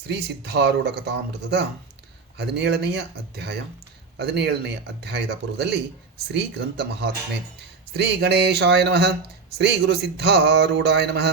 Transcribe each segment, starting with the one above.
ಶ್ರೀ ಸಿದ್ಧಾರೂಢ ಕಥಾಮೃತದ ಹದಿನೇಳನೆಯ ಅಧ್ಯಾಯ, ಹದಿನೇಳನೆಯ ಅಧ್ಯಾಯದ ಪೂರ್ವದಲ್ಲಿ ಶ್ರೀ ಗ್ರಂಥ ಮಹಾತ್ಮೆ, ಶ್ರೀ ಗಣೇಶಾಯ ನಮಃ, ಶ್ರೀ ಗುರು ಸಿದ್ಧಾರೂಢಾಯ ನಮಃ.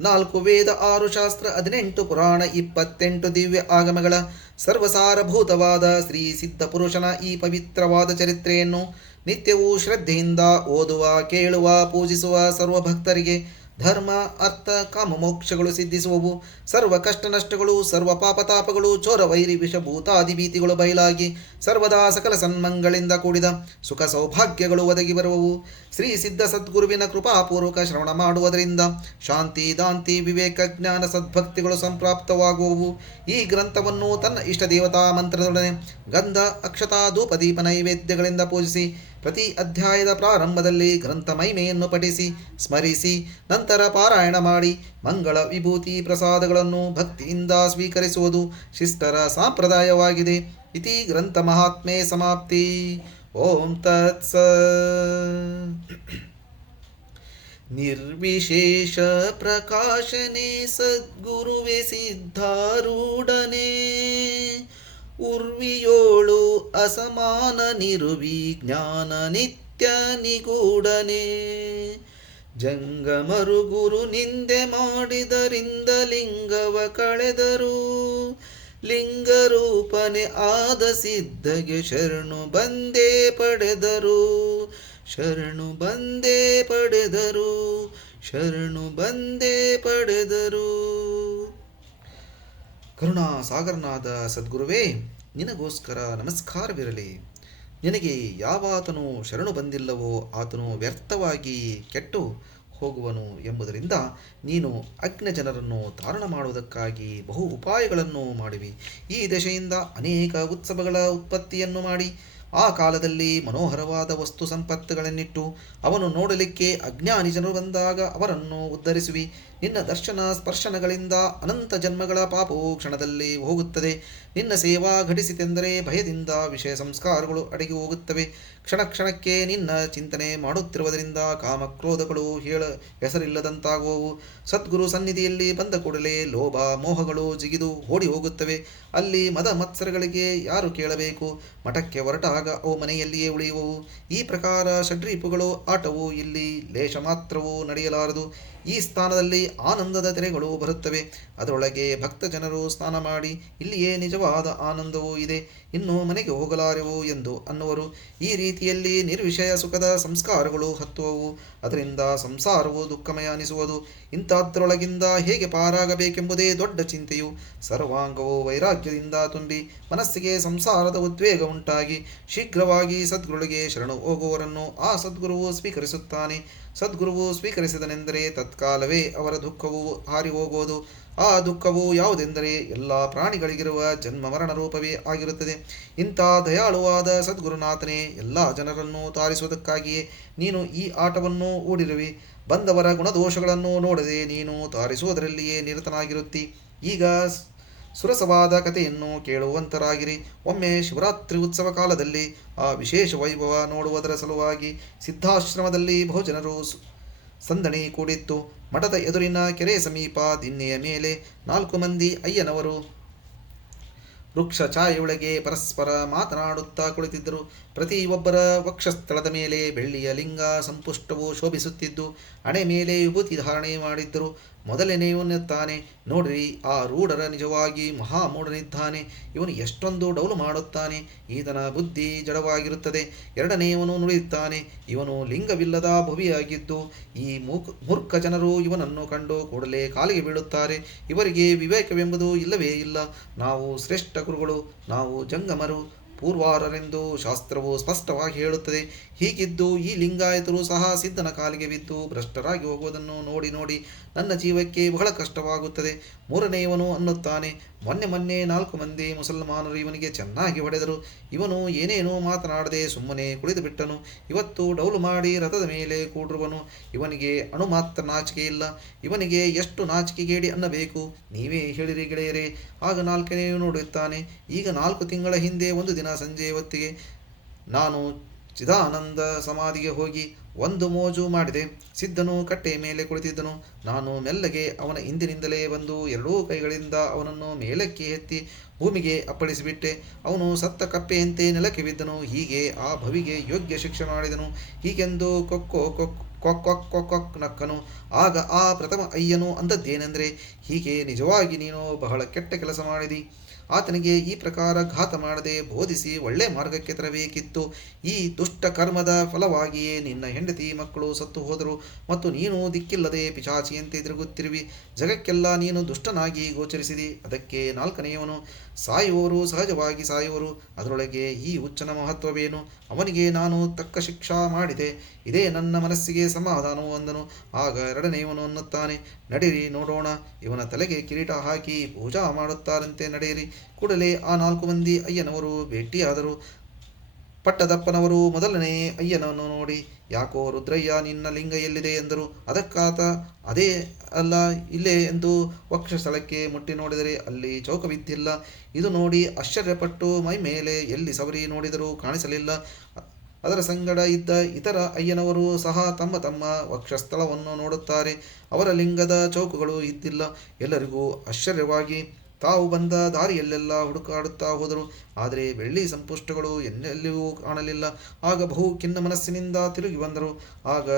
ನಾಲ್ಕು ವೇದ, ಆರು ಶಾಸ್ತ್ರ, ಹದಿನೆಂಟು ಪುರಾಣ, ಇಪ್ಪತ್ತೆಂಟು ದಿವ್ಯ ಆಗಮಗಳ ಸರ್ವಸಾರಭೂತವಾದ ಶ್ರೀ ಸಿದ್ಧ ಪುರುಷನ ಈ ಪವಿತ್ರವಾದ ಚರಿತ್ರೆಯನ್ನು ನಿತ್ಯವೂ ಶ್ರದ್ಧೆಯಿಂದ ಓದುವ, ಕೇಳುವ, ಪೂಜಿಸುವ ಸರ್ವ ಭಕ್ತರಿಗೆ ಧರ್ಮ, ಅರ್ಥ, ಕಾಮ, ಮೋಕ್ಷಗಳು ಸಿದ್ಧಿಸುವವು. ಸರ್ವ ಕಷ್ಟ ನಷ್ಟಗಳು ಸರ್ವ ಪಾಪತಾಪಗಳು ಚೋರ ವೈರಿ ವಿಷಭೂತಾದಿ ಭೀತಿಗಳು ಬಯಲಾಗಿ ಸರ್ವದಾ ಸಕಲ ಸನ್ಮಂಗಳಿಂದ ಕೂಡಿದ ಸುಖ ಸೌಭಾಗ್ಯಗಳು ಒದಗಿ ಬರುವವು. ಶ್ರೀ ಸಿದ್ಧ ಸದ್ಗುರುವಿನ ಕೃಪಾಪೂರ್ವಕ ಶ್ರವಣ ಮಾಡುವುದರಿಂದ ಶಾಂತಿ, ದಾಂತಿ, ವಿವೇಕ, ಜ್ಞಾನ, ಸದ್ಭಕ್ತಿಗಳು ಸಂಪ್ರಾಪ್ತವಾಗುವವು. ಈ ಗ್ರಂಥವನ್ನು ತನ್ನ ಇಷ್ಟ ದೇವತಾ ಮಂತ್ರದೊಡನೆ ಗಂಧ, ಅಕ್ಷತಾ ಧೂಪ ದೀಪ ನೈವೇದ್ಯಗಳಿಂದ ಪೂಜಿಸಿ ಪ್ರತಿ ಅಧ್ಯಾಯದ ಪ್ರಾರಂಭದಲ್ಲಿ ಗ್ರಂಥ ಮಹಿಮೆಯನ್ನು ಪಠಿಸಿ, ಸ್ಮರಿಸಿ, ನಂತರ ಪಾರಾಯಣ ಮಾಡಿ, ಮಂಗಳ ವಿಭೂತಿ ಪ್ರಸಾದಗಳನ್ನು ಭಕ್ತಿಯಿಂದ ಸ್ವೀಕರಿಸುವುದು ಶಿಷ್ಟರ ಸಂಪ್ರದಾಯವಾಗಿದೆ. ಇತಿ ಗ್ರಂಥ ಮಹಾತ್ಮೆ ಸಮಾಪ್ತಿ. ಓಂ ತತ್ಸ. ನಿರ್ವಿಶೇಷ ಪ್ರಕಾಶನೆ ಸದ್ಗುರುವೆ ಸಿದ್ಧಾರೂಢನೆ. ಉರ್ವಿಯೋಳು ಅಸಮಾನ ನಿರುವಿ ಜ್ಞಾನ ನಿತ್ಯ ನಿಗೂಢನೆ. ಜಂಗಮರು ಗುರು ನಿಂದೆ ಮಾಡಿದರಿಂದ ಲಿಂಗವ ಕಳೆದರು. ಲಿಂಗರೂಪನೆ ಆದ ಸಿದ್ಧಗೆ ಶರಣು ಬಂದೇ ಪಡೆದರು. ಶರಣು ಬಂದೇ ಪಡೆದರು. ಶರಣು ಬಂದೇ ಪಡೆದರು. ಕರುಣಾ ಸಾಗರನಾದ ಸದ್ಗುರುವೇ, ನಿನಗೋಸ್ಕರ ನಮಸ್ಕಾರವಿರಲಿ. ನಿನಗೆ ಯಾವಾತನು ಶರಣು ಬಂದಿಲ್ಲವೋ, ಆತನು ವ್ಯರ್ಥವಾಗಿ ಕೆಟ್ಟು ಹೋಗುವನು ಎಂಬುದರಿಂದ ನೀನು ಅಗ್ನ ಜನರನ್ನು ತಾರಣ ಮಾಡುವುದಕ್ಕಾಗಿ ಬಹು ಉಪಾಯಗಳನ್ನು ಮಾಡಿವಿ. ಈ ದಶೆಯಿಂದ ಅನೇಕ ಉತ್ಸವಗಳ ಉತ್ಪತ್ತಿಯನ್ನು ಮಾಡಿ. ಆ ಕಾಲದಲ್ಲಿ ಮನೋಹರವಾದ ವಸ್ತು ಸಂಪತ್ತುಗಳನ್ನಿಟ್ಟು ಅವನು ನೋಡಲಿಕ್ಕೆ ಅಜ್ಞಾನಿ ಜನರು ಬಂದಾಗ ಅವರನ್ನು ಉದ್ಧರಿಸುವಿ. ನಿನ್ನ ದರ್ಶನ ಸ್ಪರ್ಶನಗಳಿಂದ ಅನಂತ ಜನ್ಮಗಳ ಪಾಪವು ಕ್ಷಣದಲ್ಲಿ ಹೋಗುತ್ತದೆ. ನಿನ್ನ ಸೇವಾ ಘಟಿಸಿತೆಂದರೆ ಭಯದಿಂದ ವಿಷಯ ಸಂಸ್ಕಾರಗಳು ಅಡಗಿ ಹೋಗುತ್ತವೆ. ಕ್ಷಣ ಕ್ಷಣಕ್ಕೆ ನಿನ್ನ ಚಿಂತನೆ ಮಾಡುತ್ತಿರುವುದರಿಂದ ಕಾಮಕ್ರೋಧಗಳು ಹೇಳ ಹೆಸರಿಲ್ಲದಂತಾಗುವವು. ಸದ್ಗುರು ಸನ್ನಿಧಿಯಲ್ಲಿ ಬಂದ ಕೂಡಲೇ ಲೋಭ ಮೋಹಗಳು ಜಿಗಿದು ಓಡಿ ಹೋಗುತ್ತವೆ. ಅಲ್ಲಿ ಮದ ಮತ್ಸರಗಳಿಗೆ ಯಾರು ಕೇಳಬೇಕು? ಮಠಕ್ಕೆ ಹೊರಟಾಗ ಅವು ಮನೆಯಲ್ಲಿಯೇ ಉಳಿಯುವವು. ಈ ಪ್ರಕಾರ ಷಡ್ರೀಪುಗಳು ಆಟವು ಇಲ್ಲಿ ಲೇಷ ಮಾತ್ರವೂ ನಡೆಯಲಾರದು. ಈ ಸ್ಥಾನದಲ್ಲಿ ಆನಂದದ ತೆರೆಗಳು ಬರುತ್ತವೆ. ಅದರೊಳಗೆ ಭಕ್ತ ಜನರು ಸ್ನಾನ ಮಾಡಿ ಇಲ್ಲಿಯೇ ನಿಜವಾದ ಆನಂದವೂ ಇದೆ. ಇನ್ನು ಮನೆಗೆ ಹೋಗಲಾರೆವು ಎಂದು ಅನ್ನುವರು. ಈ ರೀತಿಯಲ್ಲಿ ನಿರ್ವಿಷಯ ಸುಖದ ಸಂಸ್ಕಾರಗಳು ಹತ್ತುವವು. ಅದರಿಂದ ಸಂಸಾರವು ದುಃಖಮಯ ಅನಿಸುವುದು. ಇಂಥದ್ರೊಳಗಿಂದ ಹೇಗೆ ಪಾರಾಗಬೇಕೆಂಬುದೇ ದೊಡ್ಡ ಚಿಂತೆಯು. ಸರ್ವಾಂಗವು ವೈರಾಗ್ಯದಿಂದ ತುಂಬಿ ಮನಸ್ಸಿಗೆ ಸಂಸಾರದ ಉದ್ವೇಗ ಉಂಟಾಗಿ ಶೀಘ್ರವಾಗಿ ಸದ್ಗುರುಳಿಗೆ ಶರಣು ಹೋಗುವವರನ್ನು ಆ ಸದ್ಗುರುವು ಸ್ವೀಕರಿಸುತ್ತಾನೆ. ಸದ್ಗುರುವು ಸ್ವೀಕರಿಸಿದನೆಂದರೆ ತತ್ಕಾಲವೇ ಅವರ ದುಃಖವು ಹಾರಿ ಹೋಗುವುದು. ಆ ದುಃಖವು ಯಾವುದೆಂದರೆ ಎಲ್ಲ ಪ್ರಾಣಿಗಳಿಗಿರುವ ಜನ್ಮ ಮರಣ ರೂಪವೇ ಆಗಿರುತ್ತದೆ. ಇಂಥ ದಯಾಳುವಾದ ಸದ್ಗುರುನಾಥನೇ, ಎಲ್ಲ ಜನರನ್ನು ತಾರಿಸುವುದಕ್ಕಾಗಿಯೇ ನೀನು ಈ ಆಟವನ್ನು ಓಡಿರುವೆ. ಬಂದವರ ಗುಣದೋಷಗಳನ್ನು ನೋಡದೆ ನೀನು ತಾರಿಸುವುದರಲ್ಲಿಯೇ ನಿರತನಾಗಿರುತ್ತಿ. ಈಗ ಸುರಸವಾದ ಕಥೆಯನ್ನು ಕೇಳುವಂತರಾಗಿರಿ. ಒಮ್ಮೆ ಶಿವರಾತ್ರಿ ಉತ್ಸವ ಕಾಲದಲ್ಲಿ ಆ ವಿಶೇಷ ವೈಭವ ನೋಡುವುದರ ಸಲುವಾಗಿ ಸಿದ್ಧಾಶ್ರಮದಲ್ಲಿ ಬಹುಜನರು ಸಂದಣಿ ಕೂಡಿತ್ತು. ಮಠದ ಎದುರಿನ ಕೆರೆ ಸಮೀಪ ದಿನ್ನೆಯ ಮೇಲೆ ನಾಲ್ಕು ಮಂದಿ ಅಯ್ಯನವರು ವೃಕ್ಷ ಛಾಯೆಯೊಳಗೆ ಪರಸ್ಪರ ಮಾತನಾಡುತ್ತಾ ಕುಳಿತಿದ್ದರು. ಪ್ರತಿಯೊಬ್ಬರ ವಕ್ಷಸ್ಥಳದ ಮೇಲೆ ಬೆಳ್ಳಿಯ ಲಿಂಗ ಸಂಪುಷ್ಟವು ಶೋಭಿಸುತ್ತಿದ್ದು, ಹಣೆ ಮೇಲೆ ವಿಭೂತಿ ಧಾರಣೆ ಮಾಡಿದ್ದರು. ಮೊದಲನೆಯವನ್ನುತ್ತಾನೆ ನೋಡ್ರಿ, ಆ ರೂಢರ ನಿಜವಾಗಿ ಮಹಾಮೂಢನಿದ್ದಾನೆ. ಇವನು ಎಷ್ಟೊಂದು ಡೌಲು ಮಾಡುತ್ತಾನೆ. ಈತನ ಬುದ್ಧಿ ಜಡವಾಗಿರುತ್ತದೆ. ಎರಡನೆಯವನು ನುಡಿಯುತ್ತಾನೆ. ಇವನು ಲಿಂಗವಿಲ್ಲದ ಭುವಿಯಾಗಿದ್ದು, ಈ ಮೂಕ್, ಮೂರ್ಖ ಜನರು ಇವನನ್ನು ಕಂಡು ಕೂಡಲೇ ಕಾಲಿಗೆ ಬೀಳುತ್ತಾರೆ. ಇವರಿಗೆ ವಿವೇಕವೆಂಬುದು ಇಲ್ಲವೇ ಇಲ್ಲ. ನಾವು ಶ್ರೇಷ್ಠ ಗುರುಗಳು, ನಾವು ಜಂಗಮರು. ಪೂರ್ವಾರರೆಂದು ಶಾಸ್ತ್ರವು ಸ್ಪಷ್ಟವಾಗಿ ಹೇಳುತ್ತದೆ. ಹೀಗಿದ್ದು ಈ ಲಿಂಗಾಯತರು ಸಹ ಸಿದ್ಧನ ಕಾಲಿಗೆ ಬಿದ್ದು ಭ್ರಷ್ಟರಾಗಿ ಹೋಗುವುದನ್ನು ನೋಡಿ ನೋಡಿ ನನ್ನ ಜೀವಕ್ಕೆ ಬಹಳ ಕಷ್ಟವಾಗುತ್ತದೆ. ಮೂರನೆಯವನು ಅನ್ನುತ್ತಾನೆ. ಮೊನ್ನೆ ಮೊನ್ನೆ ನಾಲ್ಕು ಮಂದಿ ಮುಸಲ್ಮಾನರು ಇವನಿಗೆ ಚೆನ್ನಾಗಿ ಹೊಡೆದರು. ಇವನು ಏನೇನೋ ಮಾತನಾಡದೆ ಸುಮ್ಮನೆ ಕುಳಿದು ಬಿಟ್ಟನು ಇವತ್ತು ಡೌಲು ಮಾಡಿ ರಥದ ಮೇಲೆ ಕೂಡಿರುವನು. ಇವನಿಗೆ ಅಣು ಮಾತ್ರ ನಾಚಿಕೆ ಇಲ್ಲ. ಇವನಿಗೆ ಎಷ್ಟು ನಾಚಿಕೆಗೇಡಿ ಅನ್ನಬೇಕು? ನೀವೇ ಹೇಳಿರಿ ಗೆಳೆಯರೇ. ಆಗ ನಾಲ್ಕನೆಯೂ ನೋಡುತ್ತಾನೆ. ಈಗ ನಾಲ್ಕು ತಿಂಗಳ ಹಿಂದೆ ಒಂದು ದಿನ ಸಂಜೆ ಹೊತ್ತಿಗೆ ನಾನು ಚಿದಾನಂದ ಸಮಾಧಿಗೆ ಹೋಗಿ ಒಂದು ಮೋಜು ಮಾಡಿದೆ. ಸಿದ್ಧನು ಕಟ್ಟೆಯ ಮೇಲೆ ಕುಳಿತಿದ್ದನು. ನಾನು ಮೆಲ್ಲಗೆ ಅವನ ಹಿಂದಿನಿಂದಲೇ ಬಂದು ಎರಡೂ ಕೈಗಳಿಂದ ಅವನನ್ನು ಮೇಲಕ್ಕೆ ಎತ್ತಿ ಭೂಮಿಗೆ ಅಪ್ಪಳಿಸಿಬಿಟ್ಟೆ. ಅವನು ಸತ್ತ ಕಪ್ಪೆಯಂತೆ ನೆಲಕ್ಕೆ ಬಿದ್ದನು. ಹೀಗೆ ಆ ಭವಿಗೆ ಯೋಗ್ಯ ಶಿಕ್ಷೆ ಮಾಡಿದನು. ಹೀಗೆಂದು ಕೊಕ್ಕೋ ಕೊಕ್ ಕೊಕ್ ಕೊಕ್ ಕೊಕ್ ಕೊಕ್ ನಕ್ಕನು. ಆಗ ಆ ಪ್ರಥಮ ಅಯ್ಯನು ಅಂದದ್ದೇನೆಂದರೆ, ಹೀಗೆ ನಿಜವಾಗಿ ನೀನು ಬಹಳ ಕೆಟ್ಟ ಕೆಲಸ ಮಾಡಿದಿ. ಆತನಿಗೆ ಈ ಪ್ರಕಾರ ಘಾತ ಮಾಡದೆ ಬೋಧಿಸಿ ಒಳ್ಳೆ ಮಾರ್ಗಕ್ಕೆ ತರಬೇಕಿತ್ತು. ಈ ದುಷ್ಟ ಕರ್ಮದ ಫಲವಾಗಿಯೇ ನಿನ್ನ ಹೆಂಡತಿ ಮಕ್ಕಳು ಸತ್ತು ಹೋದರು ಮತ್ತು ನೀನು ದಿಕ್ಕಿಲ್ಲದೆ ಪಿಚಾಚಿಯಂತೆ ತಿರುಗುತ್ತಿರುವಿ. ಜಗಕ್ಕೆಲ್ಲ ನೀನು ದುಷ್ಟನಾಗಿ ಗೋಚರಿಸಿದಿ. ಅದಕ್ಕೆ ನಾಲ್ಕನೆಯವನು, ಸಾಯುವವರು ಸಹಜವಾಗಿ ಸಾಯುವರು. ಅದರೊಳಗೆ ಈ ಹುಚ್ಚನ ಮಹತ್ವವೇನು? ಅವನಿಗೆ ನಾನು ತಕ್ಕ ಶಿಕ್ಷಾ ಮಾಡಿದೆ. ಇದೇ ನನ್ನ ಮನಸ್ಸಿಗೆ ಸಮಾಧಾನವು ಅಂದನು. ಆಗ ಎರಡನೆಯವನು ಅನ್ನುತ್ತಾನೆ, ನಡೀರಿ, ನೋಡೋಣ. ಇವನ ತಲೆಗೆ ಕಿರೀಟ ಹಾಕಿ ಪೂಜಾ ಮಾಡುತ್ತಾರಂತೆ ನಡೆಯಿರಿ ಕೂಡಲೇ ಆ ನಾಲ್ಕು ಮಂದಿ ಅಯ್ಯನವರು ಭೇಟಿಯಾದರು. ಪಟ್ಟದಪ್ಪನವರು, ಮೊದಲನೇ ಅಯ್ಯನನ್ನು ನೋಡಿ, ಯಾಕೋ ರುದ್ರಯ್ಯ, ನಿನ್ನ ಲಿಂಗ ಎಲ್ಲಿದೆ? ಎಂದರು. ಅದಕ್ಕಾತ, ಅದೇ ಅಲ್ಲ, ಇಲ್ಲೇ ಎಂದು ವಕ್ಷಸ್ಥಳಕ್ಕೆ ಮುಟ್ಟಿ ನೋಡಿದರೆ ಅಲ್ಲಿ ಚೌಕವಿದ್ದಿಲ್ಲ ಇದು ನೋಡಿ ಆಶ್ಚರ್ಯಪಟ್ಟು ಮೈ ಮೇಲೆ ಎಲ್ಲಿ ಸವರಿ ನೋಡಿದರೂ ಕಾಣಿಸಲಿಲ್ಲ. ಅದರ ಸಂಗಡ ಇದ್ದ ಇತರ ಅಯ್ಯನವರು ಸಹ ತಮ್ಮ ತಮ್ಮ ವಕ್ಷಸ್ಥಳವನ್ನು ನೋಡುತ್ತಾರೆ. ಅವರ ಲಿಂಗದ ಚೌಕಗಳು ಇದ್ದಿಲ್ಲ. ಎಲ್ಲರಿಗೂ ಆಶ್ಚರ್ಯವಾಗಿ ತಾವು ಬಂದ ದಾರಿಯಲ್ಲೆಲ್ಲ ಹುಡುಕಾಡುತ್ತಾ ಹೋದರು. ಆದರೆ ಬೆಳ್ಳಿ ಸಂಪುಷ್ಟಗಳು ಎಲ್ಲೆಲ್ಲಿಯೂ ಕಾಣಲಿಲ್ಲ. ಆಗ ಬಹು ಖಿನ್ನ ಮನಸ್ಸಿನಿಂದ ತಿರುಗಿ ಬಂದರು. ಆಗ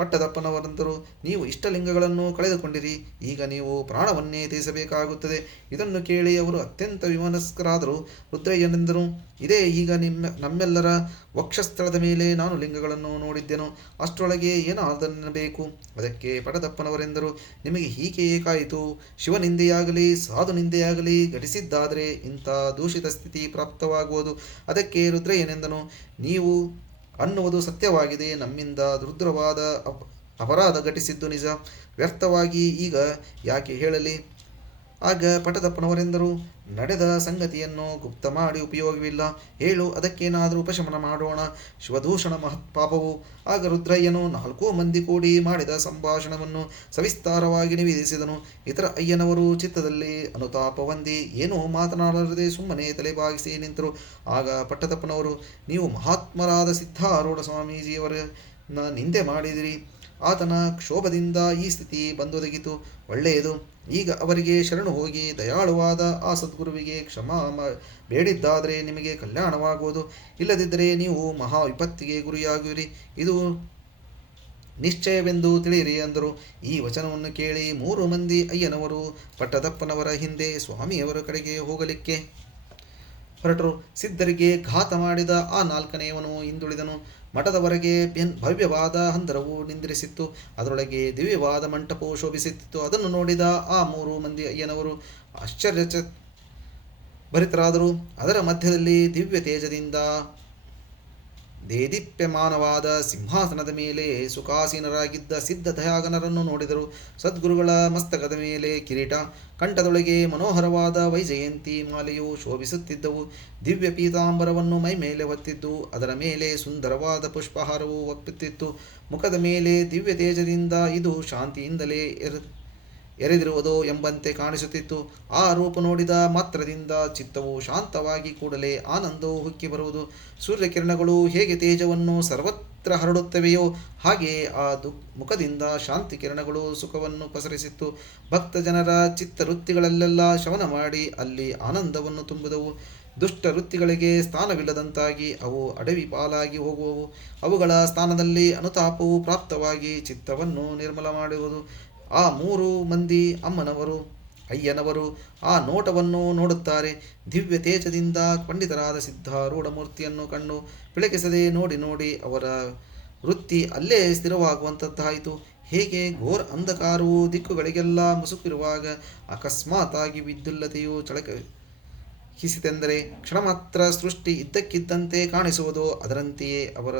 ಪಟ್ಟದಪ್ಪನವರಂದರು, ನೀವು ಇಷ್ಟಲಿಂಗಗಳನ್ನು ಕಳೆದುಕೊಂಡಿರಿ, ಈಗ ನೀವು ಪ್ರಾಣವನ್ನೇ ತೀಸಬೇಕಾಗುತ್ತದೆ ಇದನ್ನು ಕೇಳಿ ಅವರು ಅತ್ಯಂತ ವಿಮನಸ್ಕರಾದರು. ರುದ್ರಯ್ಯನೆಂದರು ಇದೇ ಈಗ ನಿಮ್ಮ, ನಮ್ಮೆಲ್ಲರ ವಕ್ಷಸ್ಥಳದ ಮೇಲೆ ನಾನು ಲಿಂಗಗಳನ್ನು ನೋಡಿದ್ದೆನು. ಅಷ್ಟರೊಳಗೆ ಏನಾದನ್ನಬೇಕು ಅದಕ್ಕೆ ಪಟದಪ್ಪನವರೆಂದರು ನಿಮಗೆ ಹೀಗೆ ಏಕಾಯಿತು. ಶಿವನಿಂದೆಯಾಗಲಿ ಸಾಧು ನಿಂದೆಯಾಗಲಿ ಘಟಿಸಿದ್ದಾದರೆ ಇಂಥ ದೂಷಿತ ಸ್ಥಿತಿ ಪ್ರಾಪ್ತವಾಗುವುದು. ಅದಕ್ಕೆ ರುದ್ರ ಏನೆಂದನು? ನೀವು ಅನ್ನುವುದು ಸತ್ಯವಾಗಿದೆ. ನಮ್ಮಿಂದ ರುದ್ರವಾದ ಅಪ, ಅಪರಾಧ ಘಟಿಸಿದ್ದು ನಿಜ. ವ್ಯರ್ಥವಾಗಿ ಈಗ ಯಾಕೆ ಹೇಳಲಿ? ಆಗ ಪಟದಪ್ಪನವರೆಂದರು, ನಡೆದ ಸಂಗತಿಯನ್ನು ಗುಪ್ತ ಮಾಡಿ ಉಪಯೋಗವಿಲ್ಲ, ಹೇಳು ಅದಕ್ಕೇನಾದರೂ ಉಪಶಮನ ಮಾಡೋಣ, ಶಿವದೂಷಣ ಮಹತ್ ಪಾಪವು ಆಗ ರುದ್ರಯ್ಯನು ನಾಲ್ಕು ಮಂದಿ ಕೂಡಿ ಮಾಡಿದ ಸಂಭಾಷಣವನ್ನು ಸವಿಸ್ತಾರವಾಗಿ ನಿವೇದಿಸಿದನು. ಇತರ ಅಯ್ಯನವರು ಚಿತ್ತದಲ್ಲಿ ಅನುತಾಪ ಹೊಂದಿ ಏನೂ ಮಾತನಾಡದೆ ಸುಮ್ಮನೆ ತಲೆಬಾಗಿಸಿ ನಿಂತರು. ಆಗ ಪಟ್ಟದಪ್ಪನವರು ನೀವು ಮಹಾತ್ಮರಾದ ಸಿದ್ಧಾರೂಢ ಸ್ವಾಮೀಜಿಯವರನ್ನ ನಿಂದೆ ಮಾಡಿದಿರಿ. ಆತನ ಕ್ಷೋಭದಿಂದ ಈ ಸ್ಥಿತಿ ಬಂದೊದಗಿತು. ಒಳ್ಳೆಯದು. ಈಗ ಅವರಿಗೆ ಶರಣು ಹೋಗಿ ದಯಾಳುವಾದ ಆ ಸದ್ಗುರುವಿಗೆ ಕ್ಷಮ ಬೇಡಿದ್ದಾದರೆ ನಿಮಗೆ ಕಲ್ಯಾಣವಾಗುವುದು. ಇಲ್ಲದಿದ್ದರೆ ನೀವು ಮಹಾ ವಿಪತ್ತಿಗೆ ಗುರಿಯಾಗುವಿರಿ. ಇದು ನಿಶ್ಚಯವೆಂದು ತಿಳಿಯಿರಿ ಅಂದರು. ಈ ವಚನವನ್ನು ಕೇಳಿ ಮೂರು ಮಂದಿ ಅಯ್ಯನವರು ಪಟ್ಟದಪ್ಪನವರ ಹಿಂದೆ ಸ್ವಾಮಿಯವರ ಕಡೆಗೆ ಹೋಗಲಿಕ್ಕೆ ಹೊರಟರು. ಸಿದ್ಧರಿಗೆ ಘಾತ ಮಾಡಿದ ಆ ನಾಲ್ಕನೆಯವನು ಹಿಂದುಳಿದನು. ಮಠದವರೆಗೆ ಬೆನ್ ಭವ್ಯವಾದ ಹಂದರವು ನಿಂದಿರಿಸಿತ್ತು. ಅದರೊಳಗೆ ದಿವ್ಯವಾದ ಮಂಟಪವು ಶೋಭಿಸುತ್ತಿತ್ತು ಅದನ್ನು ನೋಡಿದ ಆ ಮೂರು ಮಂದಿ ಅಯ್ಯನವರು ಆಶ್ಚರ್ಯ ಭರಿತರಾದರು. ಅದರ ಮಧ್ಯದಲ್ಲಿ ದಿವ್ಯ ತೇಜದಿಂದ ದೇದೀಪ್ಯಮಾನವಾದ ಸಿಂಹಾಸನದ ಮೇಲೆ ಸುಖಾಸೀನರಾಗಿದ್ದ ಸಿದ್ಧ ದಯಾಗನರನ್ನು ನೋಡಿದರು. ಸದ್ಗುರುಗಳ ಮಸ್ತಕದ ಮೇಲೆ ಕಿರೀಟ, ಕಂಠದೊಳಗೆ ಮನೋಹರವಾದ ವೈಜಯಂತಿ ಮಾಲೆಯು ಶೋಭಿಸುತ್ತಿದ್ದವು. ದಿವ್ಯ ಪೀತಾಂಬರವನ್ನು ಮೈ ಮೇಲೆ ಹೊತ್ತಿದ್ದು, ಅದರ ಮೇಲೆ ಸುಂದರವಾದ ಪುಷ್ಪಹಾರವು ಒಪ್ಪುತ್ತಿತ್ತು. ಮುಖದ ಮೇಲೆ ದಿವ್ಯ ತೇಜದಿಂದ ಇದು ಶಾಂತಿಯಿಂದಲೇ ಎರ ಎರೆದಿರುವುದೋ ಎಂಬಂತೆ ಕಾಣಿಸುತ್ತಿತ್ತು. ಆ ರೂಪ ನೋಡಿದ ಮಾತ್ರದಿಂದ ಚಿತ್ತವು ಶಾಂತವಾಗಿ ಕೂಡಲೇ ಆನಂದವು ಹುಕ್ಕಿ ಬರುವುದು. ಸೂರ್ಯಕಿರಣಗಳು ಹೇಗೆ ತೇಜವನ್ನು ಸರ್ವತ್ರ ಹರಡುತ್ತವೆಯೋ ಹಾಗೆಯೇ ಆ ದು, ಮುಖದಿಂದ ಶಾಂತಿ ಕಿರಣಗಳು ಸುಖವನ್ನು ಪಸರಿಸಿತ್ತು. ಭಕ್ತ ಜನರ ಚಿತ್ತ ವೃತ್ತಿಗಳಲ್ಲೆಲ್ಲ ಶವನ ಮಾಡಿ ಅಲ್ಲಿ ಆನಂದವನ್ನು ತುಂಬಿದವು. ದುಷ್ಟ ವೃತ್ತಿಗಳಿಗೆ ಸ್ಥಾನವಿಲ್ಲದಂತಾಗಿ ಅವು ಅಡವಿ ಪಾಲಾಗಿ ಹೋಗುವವು. ಅವುಗಳ ಸ್ಥಾನದಲ್ಲಿ ಅನುತಾಪವು ಪ್ರಾಪ್ತವಾಗಿ ಚಿತ್ತವನ್ನು ನಿರ್ಮಲ ಮಾಡುವುದು ಆ ಮೂರು ಮಂದಿ ಅಮ್ಮನವರು, ಅಯ್ಯನವರು ಆ ನೋಟವನ್ನು ನೋಡುತ್ತಾರೆ. ದಿವ್ಯ ತೇಜದಿಂದ ಪಂಡಿತರಾದ ಸಿದ್ಧಾರೂಢ ಮೂರ್ತಿಯನ್ನು ಕಣ್ಣು ಬೆಳಗಿಸದೆ ನೋಡಿ ನೋಡಿ ಅವರ ವೃತ್ತಿ ಅಲ್ಲೇ ಸ್ಥಿರವಾಗುವಂಥದ್ದಾಯಿತು ಹೇಗೆ ಘೋರ್ ಅಂಧಕಾರವು ದಿಕ್ಕುಗಳಿಗೆಲ್ಲ ಮುಸುಕಿರುವಾಗ ಅಕಸ್ಮಾತಾಗಿ ವಿದ್ಯುಲ್ಲತೆಯು ಚಳಕ ಹಿಸಿತೆಂದರೆ ಕ್ಷಣ ಮಾತ್ರ ಸೃಷ್ಟಿ ಇದ್ದಕ್ಕಿದ್ದಂತೆ ಕಾಣಿಸುವುದು ಅದರಂತೆಯೇ ಅವರ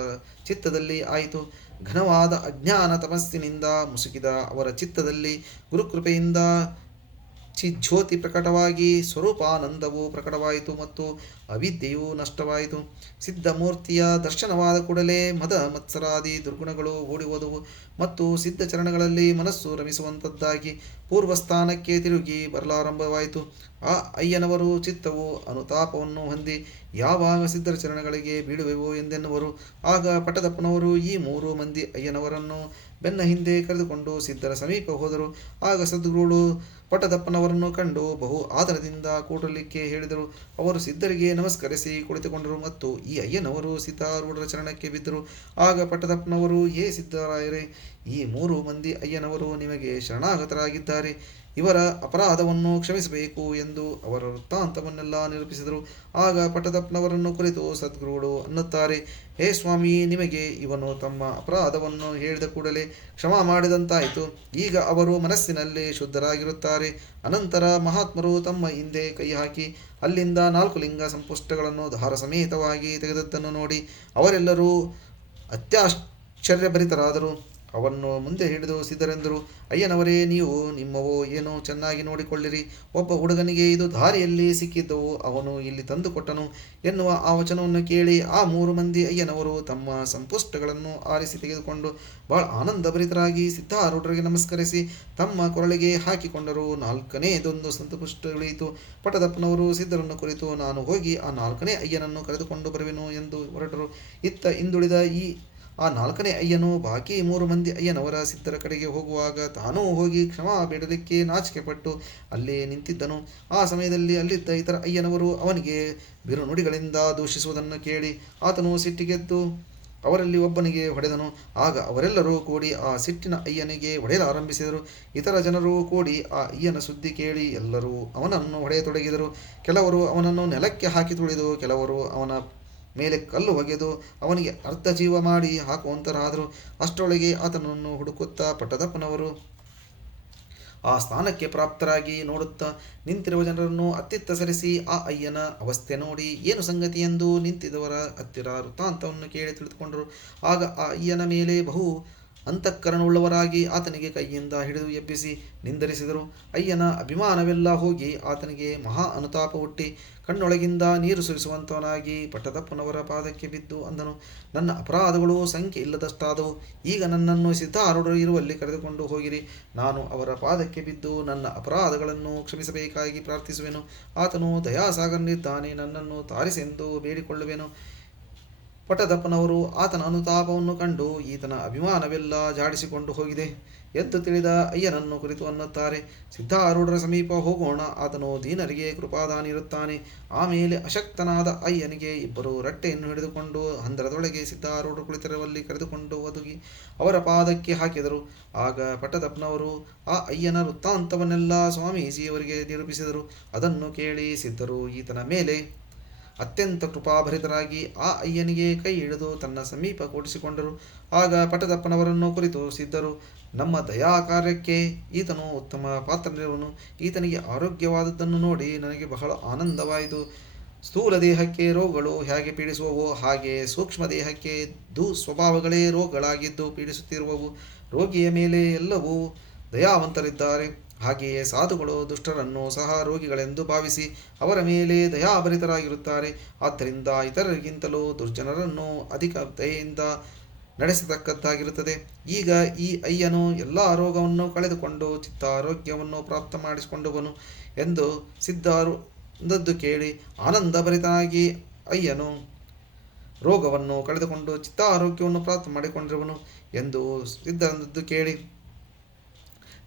ಚಿತ್ತದಲ್ಲಿ ಆಯಿತು. ಘನವಾದ ಅಜ್ಞಾನ ತಮಸ್ಸಿನಿಂದ ಮುಸುಕಿದ ಅವರ ಚಿತ್ತದಲ್ಲಿ ಗುರುಕೃಪೆಯಿಂದ ಚಿಜ್ಯೋತಿ ಪ್ರಕಟವಾಗಿ ಸ್ವರೂಪಾನಂದವು ಪ್ರಕಟವಾಯಿತು ಮತ್ತು ಅವಿದ್ಯೆಯು ನಷ್ಟವಾಯಿತು. ಸಿದ್ಧಮೂರ್ತಿಯ ದರ್ಶನವಾದ ಕೂಡಲೇ ಮದ ಮತ್ಸರಾದಿ ದುರ್ಗುಣಗಳು ಓಡಿಹೋದವು ಮತ್ತು ಸಿದ್ಧ ಚರಣಗಳಲ್ಲಿ ಮನಸ್ಸು ರಮಿಸುವಂಥದ್ದಾಗಿ ಪೂರ್ವಸ್ಥಾನಕ್ಕೆ ತಿರುಗಿ ಬರಲಾರಂಭವಾಯಿತು. ಆ ಅಯ್ಯನವರು ಚಿತ್ತವು ಅನುತಾಪವನ್ನು ಹೊಂದಿ, ಯಾವಾಗ ಸಿದ್ಧರ ಚರಣಗಳಿಗೆ ಬೀಳುವೆವು ಎಂದೆನ್ನುವರು. ಆಗ ಪಟದಪ್ಪನವರು ಈ ಮೂರು ಮಂದಿ ಅಯ್ಯನವರನ್ನು ಬೆನ್ನ ಹಿಂದೆ ಕರೆದುಕೊಂಡು ಸಿದ್ಧರ ಸಮೀಪ ಹೋದರು. ಆಗ ಸದ್ಗುರುಗಳು ಪಟದಪ್ಪನವರನ್ನು ಕಂಡು ಬಹು ಆದರದಿಂದ ಕೂಡಲಿಕ್ಕೆ ಹೇಳಿದರು. ಅವರು ಸಿದ್ಧರಿಗೆ ನಮಸ್ಕರಿಸಿ ಕುಳಿತುಕೊಂಡರು ಮತ್ತು ಈ ಅಯ್ಯನವರು ಸೀತಾರೂಢರ ಚರಣಕ್ಕೆ ಬಿದ್ದರು. ಆಗ ಪಟದಪ್ಪನವರು ಏ ಸಿದ್ಧರಾಯರೇ ಈ ಮೂರು ಮಂದಿ ಅಯ್ಯನವರು ನಿಮಗೆ ಶರಣಾಗತರಾಗಿದ್ದಾರೆ. ಇವರ ಅಪರಾಧವನ್ನು ಕ್ಷಮಿಸಬೇಕು ಎಂದು ಅವರ ವೃತ್ತಾಂತವನ್ನೆಲ್ಲ ನಿರೂಪಿಸಿದರು. ಆಗ ಪಟದಪ್ಪನವರನ್ನು ಕುರಿತು ಸದ್ಗುರುಗಳು ಅನ್ನುತ್ತಾರೆ, ಹೇ ಸ್ವಾಮಿ, ನಿಮಗೆ ಇವನು ತಮ್ಮ ಅಪರಾಧವನ್ನು ಹೇಳಿದ ಕೂಡಲೇ ಕ್ಷಮ ಮಾಡಿದಂತಾಯಿತು. ಈಗ ಅವರು ಮನಸ್ಸಿನಲ್ಲಿ ಶುದ್ಧರಾಗಿರುತ್ತಾರೆ. ಅನಂತರ ಮಹಾತ್ಮರು ತಮ್ಮ ಹಿಂದೆ ಕೈ ಹಾಕಿ, ಅಲ್ಲಿಂದ ನಾಲ್ಕು ಲಿಂಗ ಸಂಪುಷ್ಟಗಳನ್ನು ಧಾರ ಸಮೇತವಾಗಿ ತೆಗೆದದ್ದನ್ನು ನೋಡಿ ಅವರೆಲ್ಲರೂ ಅತ್ಯಾಶ್ಚರ್ಯಭರಿತರಾದರು. ಅವನ್ನು ಮುಂದೆ ಹಿಡಿದು ಸಿದ್ಧರೆಂದರು ಅಯ್ಯನವರೇ, ನೀವು ನಿಮ್ಮವೋ ಏನೋ ಚೆನ್ನಾಗಿ ನೋಡಿಕೊಳ್ಳಿರಿ. ಒಬ್ಬ ಹುಡುಗನಿಗೆ ಇದು ದಾರಿಯಲ್ಲಿ ಸಿಕ್ಕಿದ್ದವು ಅವನು ಇಲ್ಲಿ ತಂದುಕೊಟ್ಟನು ಎನ್ನುವ ಆ ವಚನವನ್ನು ಕೇಳಿ ಆ ಮೂರು ಮಂದಿ ಅಯ್ಯನವರು ತಮ್ಮ ಸಂಪುಷ್ಟಗಳನ್ನು ಆರಿಸಿ ತೆಗೆದುಕೊಂಡು ಬಹಳ ಆನಂದಭರಿತರಾಗಿ ಸಿದ್ಧಾರೂಢರಿಗೆ ನಮಸ್ಕರಿಸಿ ತಮ್ಮ ಕೊರಳಿಗೆ ಹಾಕಿಕೊಂಡರು. ನಾಲ್ಕನೇದೊಂದು ಸಂತುಪುಷ್ಟಗಳಿತು ಪಟದಪ್ಪನವರು ಸಿದ್ಧರನ್ನು ಕುರಿತು, ನಾನು ಹೋಗಿ ಆ ನಾಲ್ಕನೇ ಅಯ್ಯನನ್ನು ಕರೆದುಕೊಂಡು ಬರುವೆನು ಎಂದು ಹೊರಟರು. ಇತ್ತ ಹಿಂದುಳಿದ ಈ ಆ ನಾಲ್ಕನೇ ಅಯ್ಯನು ಬಾಕಿ ಮೂರು ಮಂದಿ ಅಯ್ಯನವರ ಸಿದ್ಧರ ಕಡೆಗೆ ಹೋಗುವಾಗ ತಾನೂ ಹೋಗಿ ಕ್ಷಮಾ ಬೇಡಲಿಕ್ಕೆ ನಾಚಿಕೆಪಟ್ಟು ಅಲ್ಲೇ ನಿಂತಿದ್ದನು. ಆ ಸಮಯದಲ್ಲಿ ಅಲ್ಲಿದ್ದ ಇತರ ಅಯ್ಯನವರು ಅವನಿಗೆ ಬಿರುನುಡಿಗಳಿಂದ ದೂಷಿಸುವುದನ್ನು ಕೇಳಿ ಆತನು ಸಿಟ್ಟಿಗೆದ್ದು ಅವರಲ್ಲಿ ಒಬ್ಬನಿಗೆ ಹೊಡೆದನು. ಆಗ ಅವರೆಲ್ಲರೂ ಕೂಡಿ ಆ ಸಿಟ್ಟಿನ ಅಯ್ಯನಿಗೆ ಹೊಡೆಯಲಾರಂಭಿಸಿದರು ಇತರ ಜನರು ಕೂಡಿ ಆ ಅಯ್ಯನ ಸುದ್ದಿ ಕೇಳಿ ಎಲ್ಲರೂ ಅವನನ್ನು ಹೊಡೆಯತೊಡಗಿದರು. ಕೆಲವರು ಅವನನ್ನು ನೆಲಕ್ಕೆ ಹಾಕಿ ತುಳಿದು, ಕೆಲವರು ಅವನ ಮೇಲೆ ಕಲ್ಲು ಒಗೆದು ಅವನಿಗೆ ಅರ್ಧ ಜೀವ ಮಾಡಿ ಹಾಕುವಂತರಾದರು. ಅಷ್ಟರೊಳಗೆ ಆತನನ್ನು ಹುಡುಕುತ್ತಾ ಪಟ್ಟದಪ್ಪನವರು ಆ ಸ್ಥಾನಕ್ಕೆ ಪ್ರಾಪ್ತರಾಗಿ ನೋಡುತ್ತಾ ನಿಂತಿರುವ ಜನರನ್ನು ಅತ್ತಿತ್ತ ಸರಿಸಿ ಆ ಅಯ್ಯನ ಅವಸ್ಥೆ ನೋಡಿ, ಏನು ಸಂಗತಿ ಎಂದು ನಿಂತಿದವರ ಹತ್ತಿರ ವೃತ್ತಾಂತವನ್ನು ಕೇಳಿ ತಿಳಿದುಕೊಂಡರು. ಆಗ ಆ ಅಯ್ಯನ ಮೇಲೆ ಬಹು ಅಂತಃಕರಣವುಳ್ಳವರಾಗಿ ಆತನಿಗೆ ಕೈಯಿಂದ ಹಿಡಿದು ಎಬ್ಬಿಸಿ ನಿಂದರಿಸಿದರು. ಅಯ್ಯನ ಅಭಿಮಾನವೆಲ್ಲ ಹೋಗಿ ಆತನಿಗೆ ಮಹಾ ಅನುತಾಪ ಹುಟ್ಟಿ ಕಣ್ಣೊಳಗಿಂದ ನೀರು ಸುರಿಸುವಂತವನಾಗಿ ಪಟ್ಟದಪ್ಪನವರ ಪಾದಕ್ಕೆ ಬಿದ್ದು ಅಂದನು. ನನ್ನ ಅಪರಾಧಗಳು ಸಂಖ್ಯೆ ಇಲ್ಲದಷ್ಟಾದವು. ಈಗ ನನ್ನನ್ನು ಸಿದ್ಧಾರೂಢರು ಇರುವಲ್ಲಿ ಕರೆದುಕೊಂಡು ಹೋಗಿರಿ. ನಾನು ಅವರ ಪಾದಕ್ಕೆ ಬಿದ್ದು ನನ್ನ ಅಪರಾಧಗಳನ್ನು ಕ್ಷಮಿಸಬೇಕಾಗಿ ಪ್ರಾರ್ಥಿಸುವೆನು. ಆತನು ದಯಾಸಾಗರನಿದ್ದಾನೆ. ನನ್ನನ್ನು ತಾರಿಸೆಂದು ಬೇಡಿಕೊಳ್ಳುವೆನು. ಪಟದಪ್ಪನವರು ಆತನ ಅನುತಾಪವನ್ನು ಕಂಡು ಈತನ ಅಭಿಮಾನವೆಲ್ಲ ಜಾಡಿಸಿಕೊಂಡು ಹೋಗಿದೆ. ಎದ್ದು ತಿಳಿದ ಅಯ್ಯನನ್ನು ಕುರಿತು ಅನ್ನುತ್ತಾರೆ. ಸಿದ್ಧಾರೂಢರ ಸಮೀಪ ಹೋಗೋಣ, ಆತನು ದೀನರಿಗೆ ಕೃಪಾದಾನಿರುತ್ತಾನೆ ಆಮೇಲೆ ಅಶಕ್ತನಾದ ಅಯ್ಯನಿಗೆ ಇಬ್ಬರು ರಟ್ಟೆಯನ್ನು ಹಿಡಿದುಕೊಂಡು ಹಂದರದೊಳಗೆ ಸಿದ್ಧಾರೂಢರು ಕುಳಿತಿರುವಲ್ಲಿ ಕರೆದುಕೊಂಡು ಒದಗಿ ಅವರ ಪಾದಕ್ಕೆ ಹಾಕಿದರು. ಆಗ ಪಟದಪ್ಪನವರು ಆ ಅಯ್ಯನ ವೃತ್ತಾಂತವನ್ನೆಲ್ಲ ಸ್ವಾಮೀಜಿಯವರಿಗೆ ನಿರೂಪಿಸಿದರು. ಅದನ್ನು ಕೇಳಿ ಸಿದ್ಧರು ಈತನ ಮೇಲೆ ಅತ್ಯಂತ ಕೃಪಾಭರಿತರಾಗಿ ಆ ಅಯ್ಯನಿಗೆ ಕೈ ಹಿಡಿದು ತನ್ನ ಸಮೀಪ ಕೂಡಿಸಿಕೊಂಡರು. ಆಗ ಪಟದಪ್ಪನವರನ್ನು ಕುರಿತು ಸಿದ್ಧರು, ನಮ್ಮ ದಯಾ ಕಾರ್ಯಕ್ಕೆ ಈತನು ಉತ್ತಮ ಪಾತ್ರನಿರುವನು ಈತನಿಗೆ ಆರೋಗ್ಯವಾದದ್ದನ್ನು ನೋಡಿ ನನಗೆ ಬಹಳ ಆನಂದವಾಯಿತು. ಸ್ಥೂಲ ದೇಹಕ್ಕೆ ರೋಗಗಳು ಹೇಗೆ ಪೀಡಿಸುವವೋ ಹಾಗೆ ಸೂಕ್ಷ್ಮ ದೇಹಕ್ಕೆ ದು ಸ್ವಭಾವಗಳೇ ರೋಗಗಳಾಗಿದ್ದು ಪೀಡಿಸುತ್ತಿರುವವು. ರೋಗಿಯ ಮೇಲೆ ಎಲ್ಲವೂ ದಯಾವಂತರಿದ್ದಾರೆ. ಹಾಗೆಯೇ ಸಾಧುಗಳು ದುಷ್ಟರನ್ನು ಸಹ ರೋಗಿಗಳೆಂದು ಭಾವಿಸಿ ಅವರ ಮೇಲೆ ದಯಾಭರಿತರಾಗಿರುತ್ತಾರೆ. ಆದ್ದರಿಂದ ಇತರರಿಗಿಂತಲೂ ದುರ್ಜನರನ್ನು ಅಧಿಕ ದಯೆಯಿಂದ ನಡೆಸತಕ್ಕದ್ದಾಗಿರುತ್ತದೆ ಈಗ ಈ ಅಯ್ಯನು ಎಲ್ಲ ರೋಗವನ್ನು ಕಳೆದುಕೊಂಡು ಚಿತ್ತಾರೋಗ್ಯವನ್ನು ಪ್ರಾಪ್ತ ಮಾಡಿಸಿಕೊಂಡವನು ಎಂದು ಸಿದ್ಧಾರುದ್ದು ಕೇಳಿ ಆನಂದಭರಿತನಾಗಿ ಅಯ್ಯನು ರೋಗವನ್ನು ಕಳೆದುಕೊಂಡು ಚಿತ್ತಾರೋಗ್ಯವನ್ನು ಪ್ರಾಪ್ತ ಮಾಡಿಕೊಂಡಿರುವನು ಎಂದು ಸಿದ್ಧರಂದದ್ದು ಕೇಳಿ.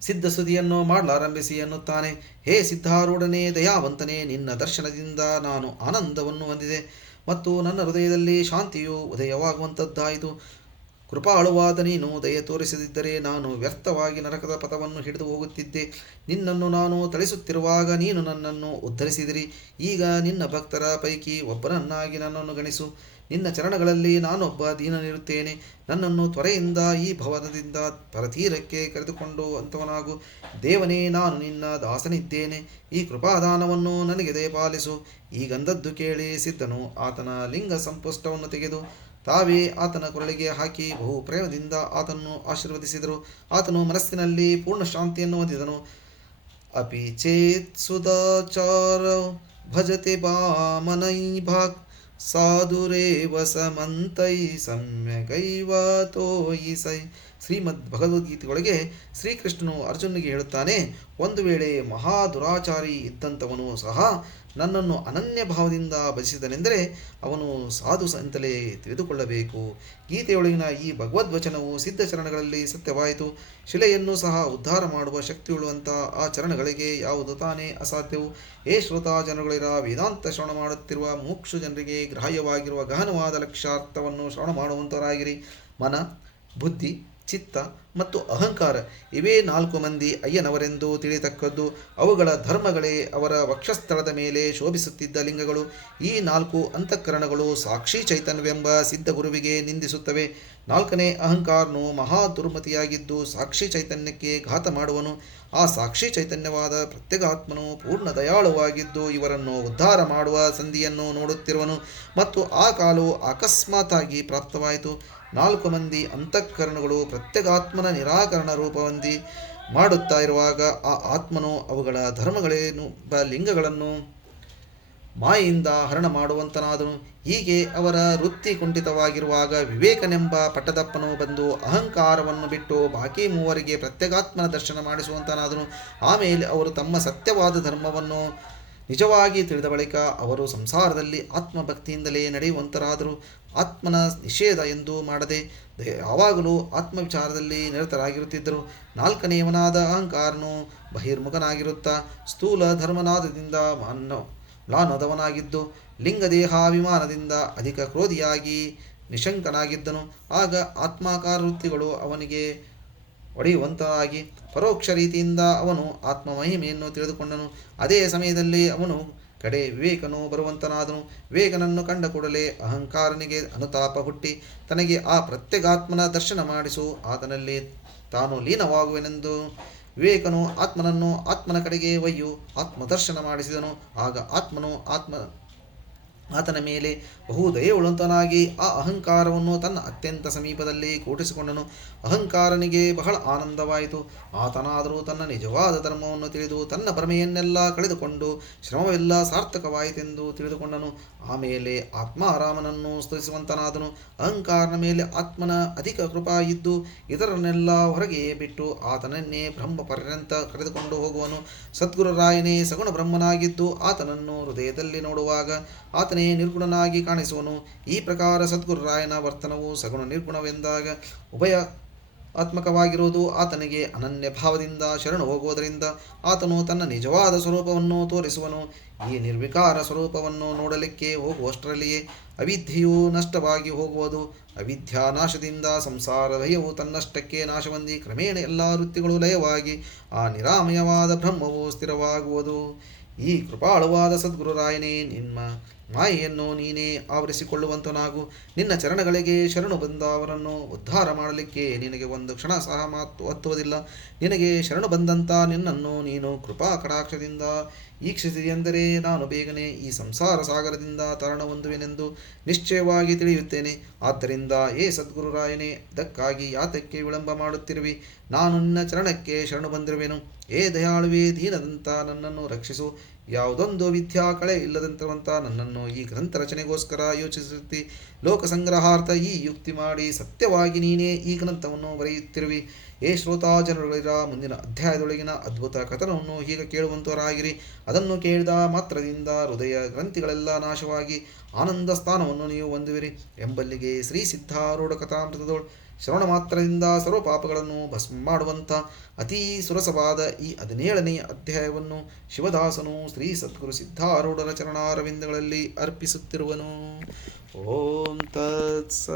ಸಿದ್ಧ ಸುದಿಯನ್ನು ಮಾಡಲಾರಂಭಿಸಿ ಎನ್ನುತ್ತಾನೆ. ಹೇ ಸಿದ್ಧಾರೂಢನೇ, ದಯಾವಂತನೇ, ನಿನ್ನ ದರ್ಶನದಿಂದ ನಾನು ಆನಂದವನ್ನು ಹೊಂದಿದೆ ಮತ್ತು ನನ್ನ ಹೃದಯದಲ್ಲಿ ಶಾಂತಿಯು ಉದಯವಾಗುವಂಥದ್ದಾಯಿತು ಕೃಪಾಳುವಾದ ನೀನು ದಯೆ ತೋರಿಸದಿದ್ದರೆ ನಾನು ವ್ಯರ್ಥವಾಗಿ ನರಕದ ಪಥವನ್ನು ಹಿಡಿದು ಹೋಗುತ್ತಿದ್ದೆ. ನಿನ್ನನ್ನು ನಾನು ತಳಿಸುತ್ತಿರುವಾಗ ನೀನು ನನ್ನನ್ನು ಉದ್ಧರಿಸಿದಿರಿ. ಈಗ ನಿನ್ನ ಭಕ್ತರ ಪೈಕಿ ಒಬ್ಬನನ್ನಾಗಿ ನನ್ನನ್ನು ಗಣಿಸು. ನಿನ್ನ ಚರಣಗಳಲ್ಲಿ ನಾನೊಬ್ಬ ದೀನನಿರುತ್ತೇನೆ. ನನ್ನನ್ನು ತ್ವರೆಯಿಂದ ಈ ಭವನದಿಂದ ಪರತೀರಕ್ಕೆ ಕರೆದುಕೊಂಡು ಅಂತವನಾಗು. ದೇವನೇ, ನಾನು ನಿನ್ನ ದಾಸನಿದ್ದೇನೆ. ಈ ಕೃಪಾದಾನವನ್ನು ನನಗೆ ದಯಪಾಲಿಸು. ಈಗಂದದ್ದು ಕೇಳಿ ಸಿದ್ಧನು ಆತನ ಲಿಂಗ ಸಂಪುಷ್ಟವನ್ನು ತೆಗೆದು ತಾವೇ ಆತನ ಕೊರಳಿಗೆ ಹಾಕಿ ಬಹು ಪ್ರೇಮದಿಂದ ಆತನನ್ನು ಆಶೀರ್ವದಿಸಿದರು. ಆತನು ಮನಸ್ಸಿನಲ್ಲಿ ಪೂರ್ಣ ಶಾಂತಿಯನ್ನು ಹೊಂದಿದನು. ಅಪಿ ಚೇತ್ ಸುಧಾಚಾರ ಭಜತೆ ಬಾಮನೈ ಭಾಕ್ ಸಾಧುರೇವ ಸಮಂತೈ ಸಮ್ಯಗೈವಾತೋಯಿ ಸೈ ಶ್ರೀಮದ್ ಭಗವದ್ಗೀತೆಯೊಳಗೆ ಶ್ರೀಕೃಷ್ಣನು ಅರ್ಜುನಿಗೆ ಹೇಳುತ್ತಾನೆ, ಒಂದು ವೇಳೆ ಮಹಾ ದುರಾಚಾರಿ ಇದ್ದಂಥವನು ಸಹ ನನ್ನನ್ನು ಅನನ್ಯ ಭಾವದಿಂದ ಭಜಿಸಿದನೆಂದರೆ ಅವನು ಸಾಧು ಅಂತಲೇ ತಿಳಿದುಕೊಳ್ಳಬೇಕು. ಗೀತೆಯೊಳಗಿನ ಈ ಭಗವದ್ವಚನವು ಸಿದ್ಧ ಚರಣಗಳಲ್ಲಿ ಸತ್ಯವಾಯಿತು. ಶಿಲೆಯನ್ನು ಸಹ ಉದ್ಧಾರ ಮಾಡುವ ಶಕ್ತಿಯುಳ್ಳುವಂಥ ಆ ಚರಣಗಳಿಗೆ ಯಾವುದು ತಾನೇ ಅಸಾಧ್ಯವು? ಏ ಶ್ರೋತಾ ಜನಗಳಿರ ವೇದಾಂತ ಶ್ರವಣ ಮಾಡುತ್ತಿರುವ ಮುಕ್ಷು ಜನರಿಗೆ ಗ್ರಾಹ್ಯವಾಗಿರುವ ಗಹನವಾದ ಲಕ್ಷ್ಯಾರ್ಥವನ್ನು ಶ್ರವಣ ಮಾಡುವಂತರಾಗಿರಿ ಮನ, ಬುದ್ಧಿ ಚಿತ್ತ ಮತ್ತು ಅಹಂಕಾರ ಇವೇ ನಾಲ್ಕು ಮಂದಿ ಅಯ್ಯನವರೆಂದು ತಿಳಿತಕ್ಕದ್ದು ಅವುಗಳ ಧರ್ಮಗಳೇ ಅವರ ವಕ್ಷಸ್ಥಳದ ಮೇಲೆ ಶೋಭಿಸುತ್ತಿದ್ದ ಲಿಂಗಗಳು. ಈ ನಾಲ್ಕು ಅಂತಃಕರಣಗಳು ಸಾಕ್ಷಿ ಚೈತನ್ಯವೆಂಬ ಸಿದ್ಧಗುರುವಿಗೆ ನಿಂದಿಸುತ್ತವೆ. ನಾಲ್ಕನೇ ಅಹಂಕಾರನು ಮಹಾ ದುರ್ಮತಿಯಾಗಿದ್ದು ಸಾಕ್ಷಿ ಚೈತನ್ಯಕ್ಕೆ ಘಾತ ಮಾಡುವನು. ಆ ಸಾಕ್ಷಿ ಚೈತನ್ಯವಾದ ಪ್ರತ್ಯಗಾತ್ಮನು ಪೂರ್ಣ ದಯಾಳುವಾಗಿದ್ದು ಇವರನ್ನು ಉದ್ಧಾರ ಮಾಡುವ ಸಂಧಿಯನ್ನು ನೋಡುತ್ತಿರುವನು. ಮತ್ತು ಆ ಕಾಲು ಅಕಸ್ಮಾತಾಗಿ ಪ್ರಾಪ್ತವಾಯಿತು. ನಾಲ್ಕು ಮಂದಿ ಅಂತಃಕರಣಗಳು ಪ್ರತ್ಯೇಕಾತ್ಮನ ನಿರಾಕರಣ ರೂಪವೊಂದಿ ಮಾಡುತ್ತಾ ಇರುವಾಗ ಆ ಆತ್ಮನು ಅವುಗಳ ಧರ್ಮಗಳೇನು ಬ ಲಿಂಗಗಳನ್ನು ಮಾಯಿಂದ ಹರಣ ಮಾಡುವಂತನಾದನು. ಹೀಗೆ ಅವರ ವೃತ್ತಿ ಕುಂಠಿತವಾಗಿರುವಾಗ ವಿವೇಕನೆಂಬ ಪಟ್ಟದಪ್ಪನು ಬಂದು ಅಹಂಕಾರವನ್ನು ಬಿಟ್ಟು ಬಾಕಿ ಮೂವರಿಗೆ ಪ್ರತ್ಯೇಕಾತ್ಮನ ದರ್ಶನ ಮಾಡಿಸುವಂತನಾದನು. ಆಮೇಲೆ ಅವರು ತಮ್ಮ ಸತ್ಯವಾದ ಧರ್ಮವನ್ನು ನಿಜವಾಗಿ ತಿಳಿದ ಬಳಿಕ ಅವರು ಸಂಸಾರದಲ್ಲಿ ಆತ್ಮಭಕ್ತಿಯಿಂದಲೇ ನಡೆಯುವಂತರಾದರೂ ಆತ್ಮನ ನಿಷೇಧ ಎಂದು ಮಾಡದೆ ಯಾವಾಗಲೂ ಆತ್ಮವಿಚಾರದಲ್ಲಿ ನಿರತರಾಗಿರುತ್ತಿದ್ದರು. ನಾಲ್ಕನೆಯವನಾದ ಅಹಂಕಾರನು ಬಹಿರ್ಮುಖನಾಗಿರುತ್ತಾ ಸ್ಥೂಲ ಧರ್ಮನಾದದಿಂದ ಲಾನದವನಾಗಿದ್ದು ಮ್ಲಾನದವನಾಗಿದ್ದು ಲಿಂಗದೇಹಾಭಿಮಾನದಿಂದ ಅಧಿಕ ಕ್ರೋಧಿಯಾಗಿ ನಿಶಂಕನಾಗಿದ್ದನು. ಆಗ ಆತ್ಮಾಕಾರ ವೃತ್ತಿಗಳು ಅವನಿಗೆ ಒಡೆಯುವಂತಾಗಿ ಪರೋಕ್ಷ ರೀತಿಯಿಂದ ಅವನು ಆತ್ಮ ಮಹಿಮೆಯನ್ನು ತಿಳಿದುಕೊಂಡನು. ಅದೇ ಸಮಯದಲ್ಲಿ ಅವನು ಕಡೆ ವಿವೇಕನು ಬರುವಂತನಾದನು. ವಿವೇಕನನ್ನು ಕಂಡ ಕೂಡಲೇ ಅಹಂಕಾರನಿಗೆ ಅನುತಾಪ ಹುಟ್ಟಿ ತನಗೆ ಆ ಪ್ರತ್ಯಗಾತ್ಮನ ದರ್ಶನ ಮಾಡಿಸು. ಆತನಲ್ಲಿ ತಾನು ಲೀನವಾಗುವೆನೆಂದು ವಿವೇಕನು ಆತ್ಮನನ್ನು ಆತ್ಮನ ಕಡೆಗೆ ಒಯ್ಯು. ಆತ್ಮದರ್ಶನ ಮಾಡಿಸಿದನು. ಆಗ ಆತ್ಮನು ಆತ್ಮ ಆತನ ಮೇಲೆ ಬಹು ದಯವುಳ್ಳಂತನಾಗಿ ಆ ಅಹಂಕಾರವನ್ನು ತನ್ನ ಅತ್ಯಂತ ಸಮೀಪದಲ್ಲಿ ಕೂಟಿಸಿಕೊಂಡನು ಅಹಂಕಾರನಿಗೆ ಬಹಳ ಆನಂದವಾಯಿತು. ಆತನಾದರೂ ತನ್ನ ನಿಜವಾದ ಧರ್ಮವನ್ನು ತಿಳಿದು ತನ್ನ ಭ್ರಮೆಯನ್ನೆಲ್ಲ ಕಳೆದುಕೊಂಡು ಶ್ರಮವೆಲ್ಲ ಸಾರ್ಥಕವಾಯಿತೆಂದು ತಿಳಿದುಕೊಂಡನು. ಆಮೇಲೆ ಆತ್ಮಾರಾಮನನ್ನು ಸ್ತುತಿಸುವಂತನಾದನು. ಅಹಂಕಾರನ ಮೇಲೆ ಆತ್ಮನ ಅಧಿಕ ಕೃಪಾ ಇದ್ದು ಇದರನ್ನೆಲ್ಲ ಹೊರಗೆ ಬಿಟ್ಟು ಆತನನ್ನೇ ಬ್ರಹ್ಮ ಪರ್ಯಂತ ಕರೆದುಕೊಂಡು ಹೋಗುವನು. ಸದ್ಗುರುರಾಯನೇ ಸಗುಣ ಬ್ರಹ್ಮನಾಗಿದ್ದು ಆತನನ್ನು ಹೃದಯದಲ್ಲಿ ನೋಡುವಾಗ ಆತನೇ ನಿರ್ಗುಣನಾಗಿ ಕಾಣಿಸುವನು. ಈ ಪ್ರಕಾರ ಸದ್ಗುರುರಾಯನ ವರ್ತನವು ಸಗುಣ ನಿರ್ಗುಣವೆಂದಾಗ ಉಭಯ ಆತ್ಮಕವಾಗಿರುವುದು ಆತನಿಗೆ ಅನನ್ಯ ಭಾವದಿಂದ ಶರಣು ಹೋಗುವುದರಿಂದ ಆತನು ತನ್ನ ನಿಜವಾದ ಸ್ವರೂಪವನ್ನು ತೋರಿಸುವನು. ಈ ನಿರ್ವಿಕಾರ ಸ್ವರೂಪವನ್ನು ನೋಡಲಿಕ್ಕೆ ಹೋಗುವಷ್ಟರಲ್ಲಿಯೇ ಅವಿದ್ಯೆಯು ನಷ್ಟವಾಗಿ ಹೋಗುವುದು. ಅವಿದ್ಯಾ ನಾಶದಿಂದ ಸಂಸಾರ ಭಯವು ತನ್ನಷ್ಟಕ್ಕೆ ನಾಶವಂದಿ ಕ್ರಮೇಣ ಎಲ್ಲ ವೃತ್ತಿಗಳು ಲಯವಾಗಿ ಆ ನಿರಾಮಯವಾದ ಬ್ರಹ್ಮವು ಸ್ಥಿರವಾಗುವುದು. ಈ ಕೃಪಾಳುವಾದ ಸದ್ಗುರುರಾಯನೇ ನಿಮ್ಮ ಮಾಯೆಯನ್ನು ನೀನೇ ಆವರಿಸಿಕೊಳ್ಳುವಂತನಾಗು. ನಿನ್ನ ಚರಣಗಳಿಗೆ ಶರಣು ಬಂದ ಅವರನ್ನು ಉದ್ಧಾರ ಮಾಡಲಿಕ್ಕೆ ನಿನಗೆ ಒಂದು ಕ್ಷಣ ಸಹ ಮಾತು ಹತ್ತುವುದಿಲ್ಲ. ನಿನಗೆ ಶರಣು ಬಂದಂಥ ನಿನ್ನನ್ನು ನೀನು ಕೃಪಾ ಕಟಾಕ್ಷದಿಂದ ಈಕ್ಷಿಸಿದೆಂದರೆ ನಾನು ಬೇಗನೆ ಈ ಸಂಸಾರ ಸಾಗರದಿಂದ ತರಣ ಹೊಂದುವೆನೆಂದು ನಿಶ್ಚಯವಾಗಿ ತಿಳಿಯುತ್ತೇನೆ. ಆದ್ದರಿಂದ ಏ ಸದ್ಗುರುರಾಯನೇ ಇದಕ್ಕಾಗಿ ಯಾತಕ್ಕೆ ವಿಳಂಬ ಮಾಡುತ್ತಿರುವಿ? ನಾನು ನಿನ್ನ ಚರಣಕ್ಕೆ ಶರಣು ಬಂದಿರುವೆನು. ಏ ದಯಾಳುವೆ, ದೀನದಂತ ನನ್ನನ್ನು ರಕ್ಷಿಸು. ಯಾವುದೊಂದು ವಿದ್ಯಾ ಕಳೆ ಇಲ್ಲದಂತಿರುವಂಥ ನನ್ನನ್ನು ಈ ಗ್ರಂಥ ರಚನೆಗೋಸ್ಕರ ಯೋಚಿಸುತ್ತಿ ಲೋಕ ಸಂಗ್ರಹಾರ್ಥ ಈ ಯುಕ್ತಿ ಮಾಡಿ ಸತ್ಯವಾಗಿ ನೀನೇ ಈ ಗ್ರಂಥವನ್ನು ಬರೆಯುತ್ತಿರುವಿ. ಏ ಶ್ರೋತಾ ಜನರುಗಳಿರ, ಮುಂದಿನ ಅಧ್ಯಾಯದೊಳಗಿನ ಅದ್ಭುತ ಕಥನವನ್ನು ಹೀಗೆ ಕೇಳುವಂಥವರಾಗಿರಿ ಅದನ್ನು ಕೇಳಿದ ಮಾತ್ರದಿಂದ ಹೃದಯ ಗ್ರಂಥಿಗಳೆಲ್ಲ ನಾಶವಾಗಿ ಆನಂದ ಸ್ಥಾನವನ್ನು ನೀವು ಹೊಂದುವಿರಿ. ಎಂಬಲ್ಲಿಗೆ ಶ್ರೀ ಸಿದ್ಧಾರೂಢ ಕಥಾಮೃತದೊಳು ಶ್ರವಣ ಮಾತ್ರದಿಂದ ಸರ್ವ ಪಾಪಗಳನ್ನು ಭಸ್ಮ ಮಾಡುವಂಥ ಅತೀ ಸುರಸವಾದ ಈ ಹದಿನೇಳನೆಯ ಅಧ್ಯಾಯವನ್ನು ಶಿವದಾಸನು ಶ್ರೀ ಸದ್ಗುರು ಸಿದ್ಧಾರೂಢರ ಚರಣಾರವಿಂದಗಳಲ್ಲಿ ಅರ್ಪಿಸುತ್ತಿರುವನು. ಓಂ ತತ್ಸ.